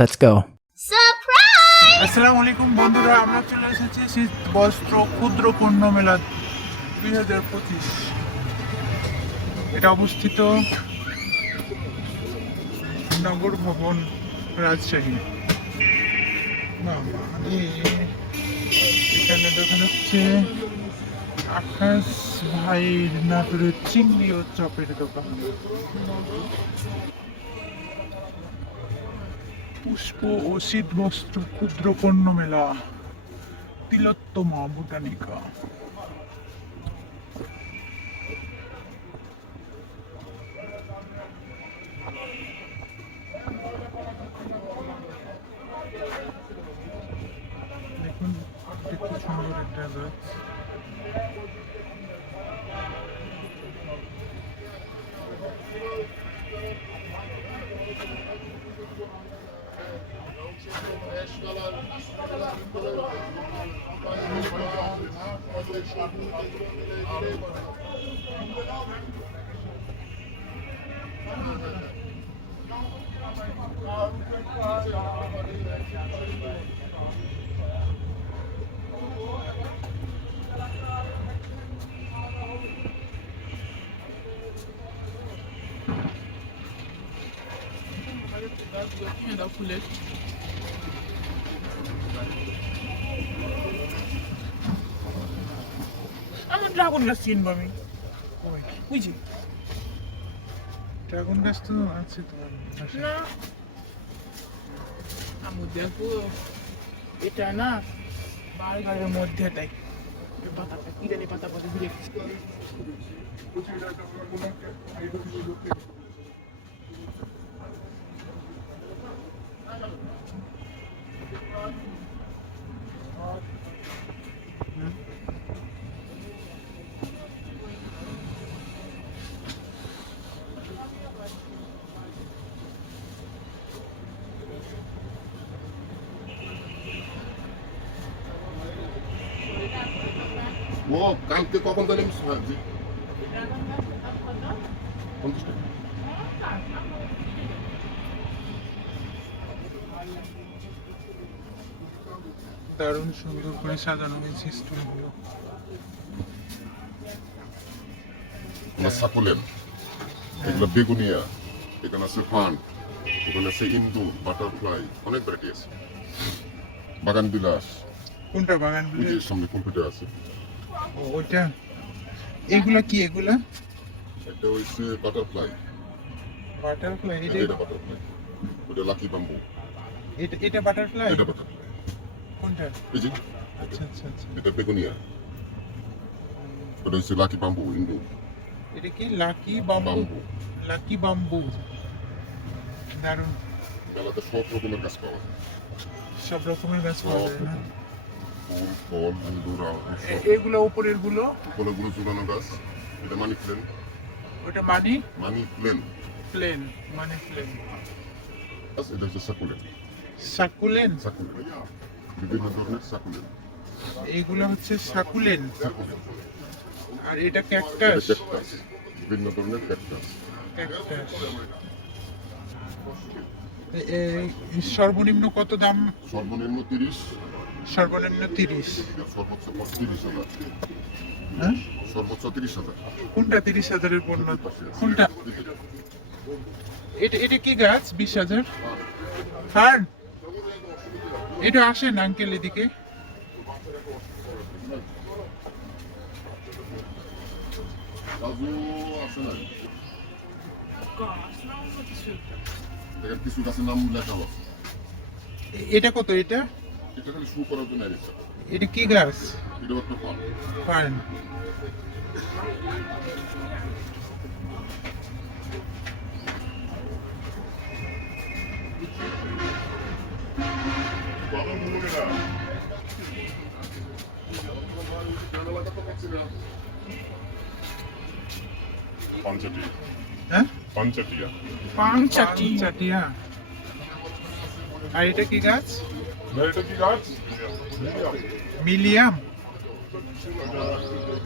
Let's go. Surprise! আসসালামু আলাইকুম বন্ধুরা, আমরা চলে এসেছি শীত বস্ত্র ক্ষুদ্র পণ্য মেলা 2025। এটা অবস্থিত নগর ভবন, রাজশাহী। এখানে দেখা যাচ্ছে আকাশ ভাইয়ের নাটোরের চিংড়ি ও চপের দোকান। পুষ্প ও শীত বস্ত্র ক্ষুদ্র পণ্য মেলা, তিলোত্তমা বোটানিকা। দেখুন কি সুন্দর একটা গাছ। আমার ড্রাগন গাছ চিনবো আমি, বুঝি ড্রাগন গাছ তো আছে তোমার পাশে। না, আমি দেখো এটা না বার্গারের মধ্যে তাই পাতাটা কি জানি পাতা পাতা ঘুরে গেছে। ও কালকে কখন তাহলে জি 50 টাকা। দারুণ সুন্দর করে সাজানো হয়েছে স্টুলগুলো। আমরা সাকুলেন, এগুলো বেগুনিয়া, এখানে আছে ফান্ড, ওখানে আছে ইন্দু, বাটারফ্লাই, অনেক ভ্যারাইটি আছে। বাগান বিলাস, কোনটা বাগান? ওই যে সামনে কম্পিউটার আছে। ওইটা এগুলা কি? এগুলা একটা হচ্ছে বাটারফ্লাই, বাটারফ্লাই। এটা বাটারফ্লাই, ওটা লাকি বাম্বু, এটা বাটারফ্লাই। এটা বাটারফ্লাই, কোনটা? এই যে আচ্ছা আচ্ছা আচ্ছা। এটা বেগুনিয়া, ওটা হচ্ছে লাকি বাম্বু, ইন্দু এটা কি lucky bamboo? Bamboo. Lucky bamboo, দারুণ। মেলাতে সব রকমের গাছ পাওয়া যায়, সব রকমের গাছ পাওয়া যায় না? ফুল, ফল, ইন্দুরা, এগুলো উপরের গুলো, ফলগুলো ঝুলানো গাছ। এটা মানি প্লেন, ওটা মানি মানি প্লেন প্লেন, মানি প্লেন। গাছ। এটা হচ্ছে সাকুলেন, সাকুলেন। সাকুলেন, বিভিন্ন ধরনের সাকুলেন। এইগুলো হচ্ছে সাকুলেন। সাকুলেন, আর এটা এটা ক্যাকটাস। ক্যাকটাস, বিভিন্ন ধরনের ক্যাকটাস। ক্যাকটাস। সর্বনিম্ন কত দাম? সর্বনিম্ন 30, সর্বনিম্ন 30। সর্বোচ্চ 30,000। হ্যাঁ, সর্বোচ্চ 30,000। কোনটা 30,000-এর পণ্য? কোনটা? এটা কি গাছ? 20,000 ফার্ন। এটা আসেন আঙ্কেল এদিকে। কাজু আছে না, দেখেন কিছু গাছের নাম লেখা আছে। এটা কত? এটা এটা খালি শু করার জন্য এনেছে। এটা কি গাছ? এটাও একটা ফল। ফার্ন। পাঞ্চাটিয়া, হ্যাঁ, পাঞ্চাটিয়া, পাঞ্চাটিয়া। আর এটা কি গাছ? এটা কি গাছ? মিলিয়াম।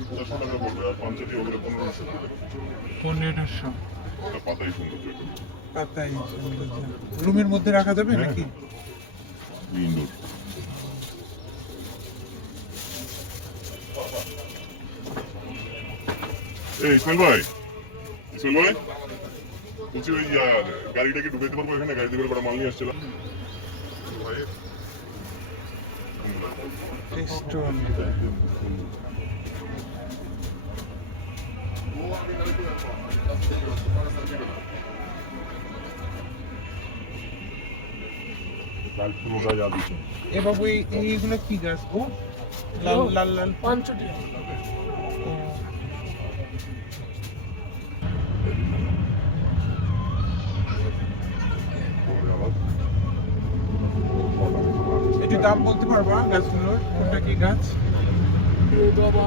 400 টাকা পড়বে, আর পাঞ্চাটিয়া ওগুলো 1500 টাকা। 1500। পাতাই সুন্দর। পাতাই রুমের মধ্যে রাখা যাবে হ্যাঁ। নাকি? ইনডোর। এই ইসমাইল ভাই, ইসমাইল ভাই বলছি ওই গাড়িটাকে ঢুকাইতে পারবো এখানে? গাড়িতে করে বড় মাল নিয়ে আসছিলাম। রেস্টুরেন্ট। এ বাবু এইগুলো কি গাছ গো? লাল লাল লাল পাঁচটিয়া একটু দাম বলতে পারবা গাছগুলোর? কোনটা কি গাছ? জবা,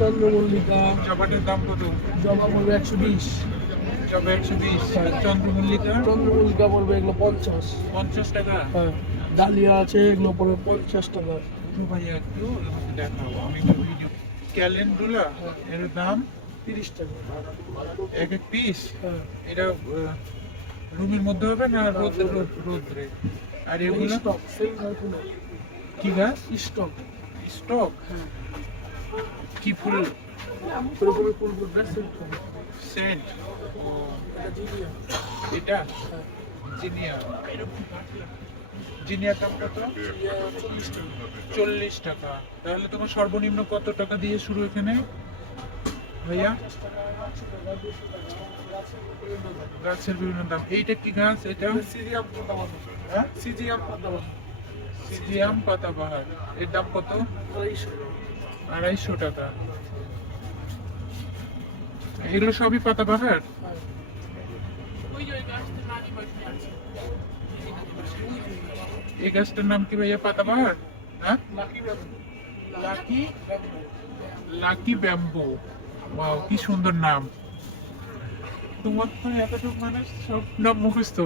চন্দ্রমল্লিকা। জবাটার দাম কত? জবা পড়বে 120, জবা 120, চন্দ্রমল্লিকা চন্দ্রমল্লিকা পড়বে এগুলো 50। 50 টাকা। হ্যাঁ, ডালিয়া আছে, এগুলো পড়বে 50 টাকা। একটু ভাইয়া একটু আমাকে দেখাও, আমি একটু ভিডিও। ক্যালেন্ডুলা এর দাম 30 টাকা। এক এক পিস। হ্যাঁ, এটা রুমের মধ্যে হবে না রোদ্রে? আর এগুলো স্টক সেল হয় কোনো কি গাছ? স্টক। স্টক? হ্যাঁ, কি ফুল? পুরোপুরি ফুল ফুটবে সেল হবে। সেন্ট? এটা জিনিয়া। এটা হ্যাঁ, জিনিয়া। জিনিয়ার দাম কত? জিনিয়া 40 টাকা। 40 টাকা। তাহলে তোমার সর্বনিম্ন কত টাকা দিয়ে শুরু এখানে ভাইয়া? 50 টাকা, 100 টাকা, 200 টাকা, গাছের বিভিন্ন দাম। এইটা কি গাছ? এটা সিজিয়াম পাতাবাহার। হ্যাঁ, সিজিয়াম পাতাবাহার। সিজিয়াম পাতাবাহার। এর দাম কত? 250। 250 টাকা। এগুলো সবই পাতাবাহার? হ্যাঁ। এই গাছটার নাম কি ভাইয়া? পাতাবাহার? হ্যাঁ, lucky bamboo. Lucky bamboo. Lucky bamboo. Wow, কি সুন্দর নাম। তোমার তো এতটুকু মানুষ সব নাম মুখস্থ।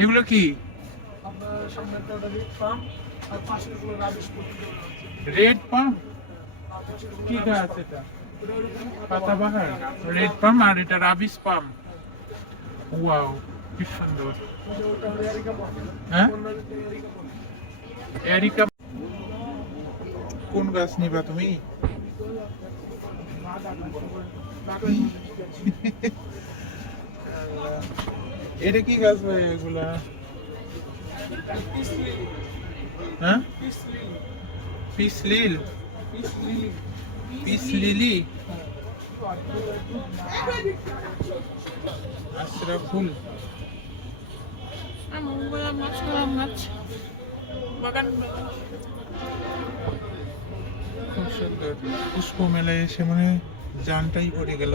এগুলো কি? আপনার সামনে একটা রেড পাম, আর পাশের গুলো রাবিশ ফুল। রেড পাম? আর পাশের গুলো কি রাবিশ গাছ পাম। এটা? ওটা ওরকম পাতাবাহার। রেড পাম আর এটা রাবিস পাম। ওয়াও, কি সুন্দর। ওটা হলো এরিকা পাম। হ্যাঁ, অন্যান্য এরিকা পাম। এরিকা। কোন গাছ নিবা তুমি? এটা কি গাছ ভাই এগুলা? Peace lily. হ্যাঁ, peace lily. Peace lily? Peace lily. Peace lily? আশ্রা ফুল। খুব সুন্দর। পুষ্প মেলায় এসে মানে জানটাই ভরে গেল।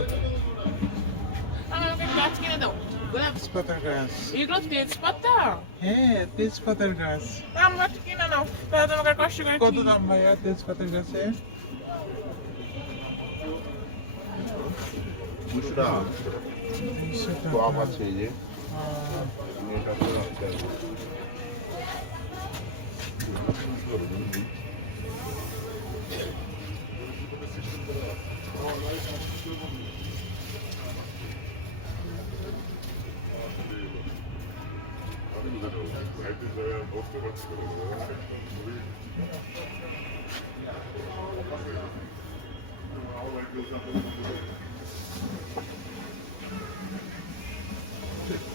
আমাকে গাছ কিনে দাও গোলাপ। তেজপাতার গাছ। এগুলো তেজপাতা? হ্যাঁ, তেজপাতার গাছ। আমরা কিনে নাও, তাহলে তোমাকে কষ্ট করে কত দাম ভাইয়া তেজপাতার গাছে? 200 টাকা 200 টপ টাকা। আছে এই যে আমি এটা তো রাখতে পারবো।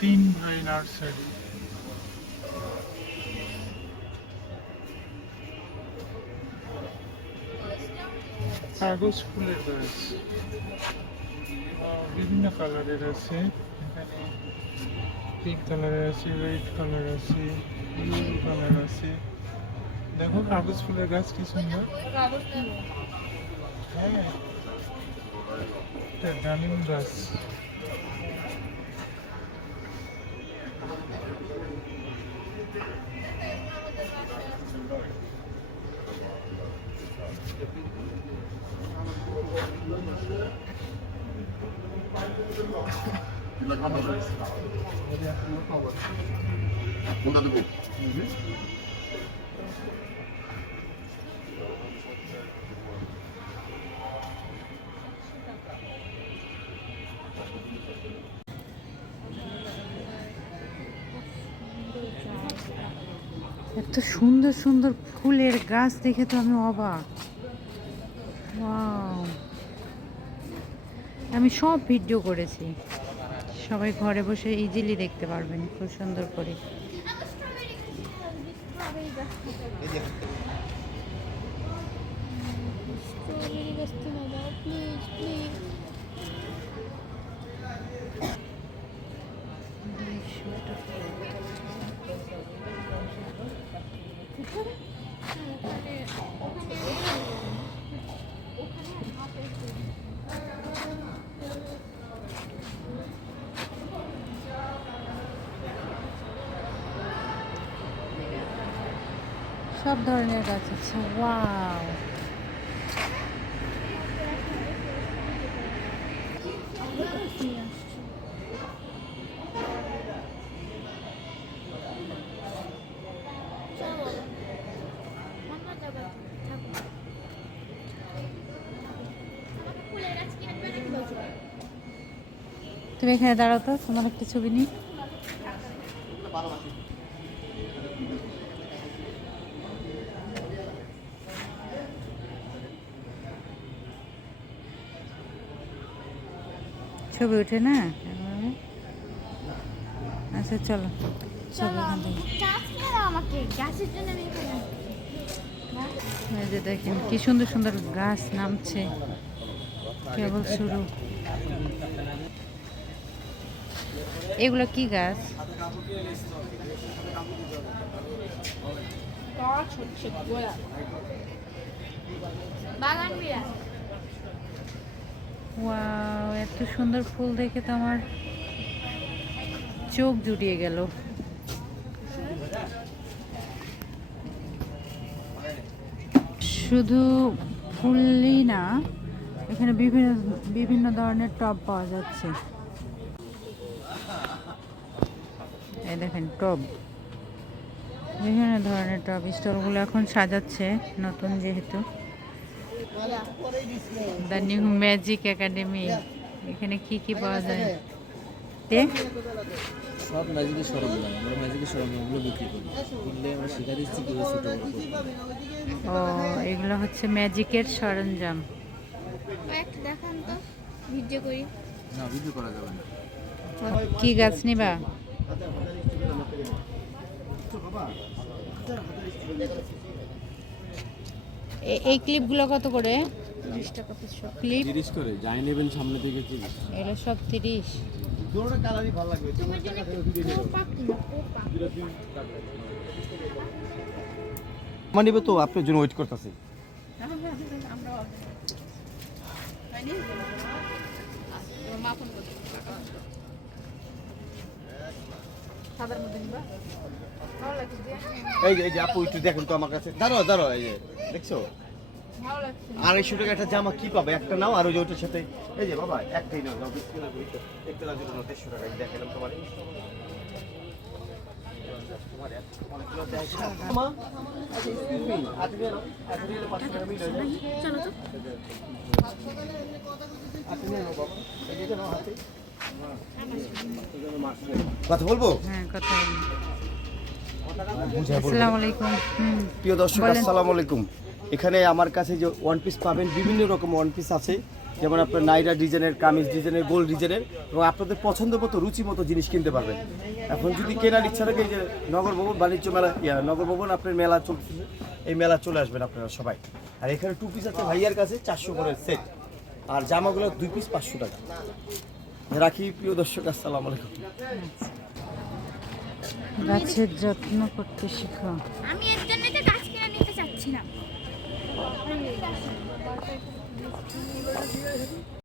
তিন ভাই নার্সারি। কাগজ ফুলের গাছ বিভিন্ন কালারের আছে। এখানে পিঙ্ক কালারের আছে, রেড কালার আছে, ব্লু কালার আছে। দেখো কাগজ ফুলের গাছ কি সুন্দর। হ্যাঁ, এটা ডালিম গাছ। কোনটা দেবো? এত সুন্দর সুন্দর ফুলের গাছ দেখে তো আমি অবাক। ওয়াও, আমি সব ভিডিও করেছি, সবাই ঘরে বসে ইজিলি দেখতে পারবেন খুব সুন্দর করে। সব ধরনের গাছ আছে। ওয়াও, তুমি এখানে দাঁড়াও তো, তোমার একটা ছবি নিই। ছবি ওঠে না এভাবে? আচ্ছা চলো, ছবি এখান থেকে। এই যে দেখেন কি সুন্দর সুন্দর গাছ নামছে, কেবল শুরু। এগুলো কি গাছ? গাছ হচ্ছে গোলাপ, বাগান বিড়াল। ওয়াও, এত সুন্দর ফুল দেখে তো আমার চোখ জুড়িয়ে গেল। শুধু ফুলই না, এখানে বিভিন্ন বিভিন্ন ধরনের টব পাওয়া যাচ্ছে। এই দেখেন টব, বিভিন্ন ধরনের টব। স্টলগুলো এখন সাজাচ্ছে নতুন, যেহেতু দ্য নিউ ম্যাজিক একাডেমি। এখানে কি কি পাওয়া যায়? সব ম্যাজিকের সরঞ্জাম, আমরা ম্যাজিকের সরঞ্জামগুলো বিক্রি করি, কিনলে আমরা শিখা দিচ্ছি কীভাবে ছোটো বড় করতে হবে। ও, এগুলো হচ্ছে ম্যাজিকের সরঞ্জাম। একটা দেখান তো, ভিডিও করি। না, ভিডিও করা যাবে না। কি গাছ নিবা? এই ক্লিপগুলো কত করে? 30 টাকা পিস সব। ক্লিপ 30 করে, যাই নেবেন সামনে থেকে 30। এগুলো সব 30। তোমার জন্য কোপাক কিনো, কোপাক। আমার নিবে তো, আপনার জন্য ওয়েট করতেছি। আমরাও হয়নি মা ফোন করতে সাদার মধ্যে নিবা, ভালো লাগছে যে, এই যে আপু একটু দেখেন তো আমার কাছে, দাঁড়াও এই যে দেখছো ভালো লাগছে। 250 টাকা একটা জামা কি পাবে? একটা নাও, আর ওই যে ওটার সাথে এই যে বাবা একটাই নাও, যাও বিসমিল্লাহ করে একটা না দুটো নাও, 150 টাকা দেখালাম তোমার। অনেকগুলো দেখা মা, আচ্ছা এক্সকিউজ মি, আজকে নাও, আজকে নিলে 500 টাকা মিলে যাবে। চলো তো, আজকে নিয়ে নাও বাবা, এই যে নাও হাতে। কথা বলবো? হ্যাঁ, কথা বলি। আসসালামু আলাইকুম। প্রিয় দর্শক, বলেন। আসসালামু আলাইকুম। এখানে আমার কাছে যে ওয়ান পিস পাবেন, বিভিন্ন রকম ওয়ান পিস আছে, যেমন আপনার নাইরা ডিজাইনের, কামিজ ডিজাইনের, গোল ডিজাইনের, এবং আপনাদের পছন্দ মতো রুচি মতো জিনিস কিনতে পারবেন। এখন যদি কেনার ইচ্ছা থাকে, এই যে নগর ভবন বাণিজ্য মেলা, নগর ভবন আপনার মেলা চলতেছে, এই মেলা চলে আসবেন আপনারা সবাই। আর এখানে 2 পিস আছে ভাইয়ার কাছে 400 করে সেট, আর জামাগুলো 2 পিস 500 টাকা। রাখি প্রিয় দর্শক, আসসালামু আলাইকুম। গাছের যত্ন করতে শিখো। আমি এর জন্য তো গাছ কিনে নিতে চাচ্ছিলাম।